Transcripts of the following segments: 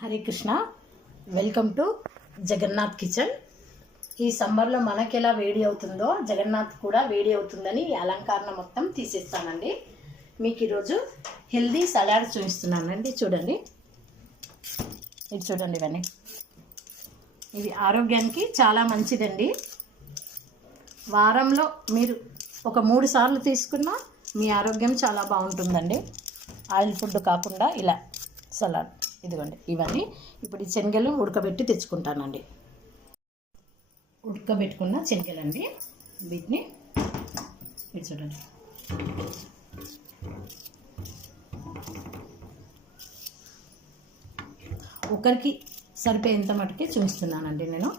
Hare Krishna. Welcome to Jagannath kitchen. ఈ సమ్మర్లో మనకి ఎలా వేడి అవుతుందో జగన్నాథ్ కూడా వేడి అవుతుందని ఈ అలంకరణ మొత్తం తీసేస్తానండి. మీకు ఈరోజు హెల్దీ సలాడ్ చూపిస్తున్నానండి. చూడండి, ఇది చూడండి. ఇవన్నీ ఇది ఆరోగ్యానికి చాలా మంచిదండి. వారంలో మీరు ఒక 3 సార్లు తీసుకున్నా మీ ఆరోగ్యం చాలా బాగుంటుందండి. ఆయిల్ ఫుడ్ కాకుండా ఇలా సలాడ్. ఇదిగోండి, ఇవన్నీ ఇప్పుడు ఈ శనగలు ఉడకబెట్టి తెచ్చుకుంటానండి. ఉడకబెట్టుకున్న శనగలండి. వీటిని ఇది చూడండి, ఒకరికి సరిపోయేంత మటుకే చూపిస్తున్నానండి నేను.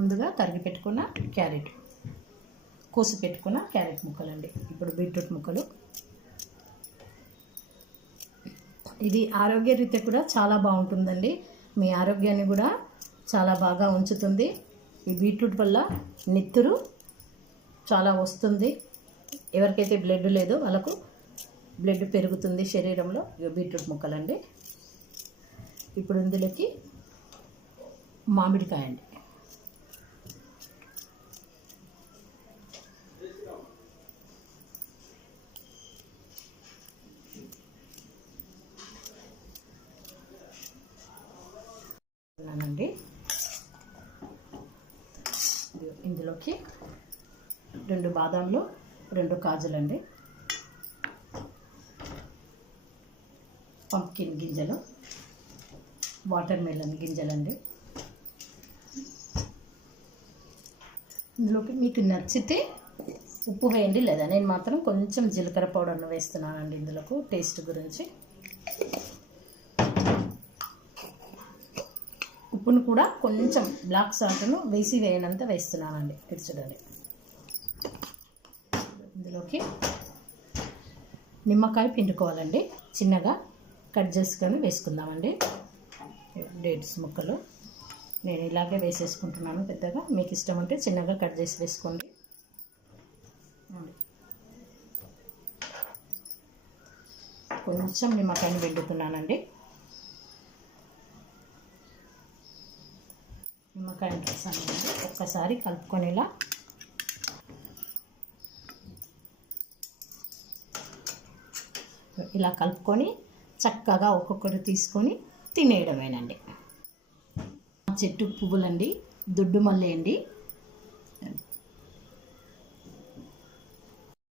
ముందుగా తరిగి పెట్టుకున్న క్యారెట్, కోసి పెట్టుకున్న క్యారెట్ ముక్కలండి. ఇప్పుడు బీట్రూట్ ముక్కలు. ఇది ఆరోగ్య రీత్యా కూడా చాలా బాగుంటుందండి. మీ ఆరోగ్యాన్ని కూడా చాలా బాగా ఉంచుతుంది. ఈ బీట్రూట్ వల్ల నెత్తురు చాలా వస్తుంది. ఎవరికైతే బ్లడ్ లేదో వాళ్ళకు బ్లడ్ పెరుగుతుంది శరీరంలో. బీట్రూట్ ముక్కలండి. ఇప్పుడు ఇందులోకి మామిడికాయ అండి. అండి ఇందులోకి 2 బాదాంలు, 2 కాజులండి, పంప్కిన్ గింజలు, వాటర్ మెలన్ గింజలండి. ఇందులోకి మీకు నచ్చితే ఉప్పు వేయండి, లేదా నేను మాత్రం కొంచెం జీలకర్ర పౌడర్ను వేస్తున్నానండి ఇందులోకి టేస్ట్ గురించి. ఉప్పును కూడా కొంచెం బ్లాక్ సాల్ట్ను వేయనంత వేస్తున్నానండి. ఇది చూడండి. ఇందులోకి నిమ్మకాయ పిండుకోవాలండి. చిన్నగా కట్ చేసుకొని వేసుకుందామండి. డేట్స్ ముక్కలు నేను ఇలాగే వేసేసుకుంటున్నాను. పెద్దగా మీకు ఇష్టం అంటే చిన్నగా కట్ చేసి వేసుకోండి. కొంచెం నిమ్మకాయని పిండుతున్నానండి. నిమ్మకాయ వేసానండి. ఒక్కసారి కలుపుకొనేలా ఇలా కలుపుకొని చక్కగా ఒక్కొక్కటి తీసుకొని తినేయడమేనండి. చెట్టు పువ్వులండి, దొడ్డు మల్లె అండి.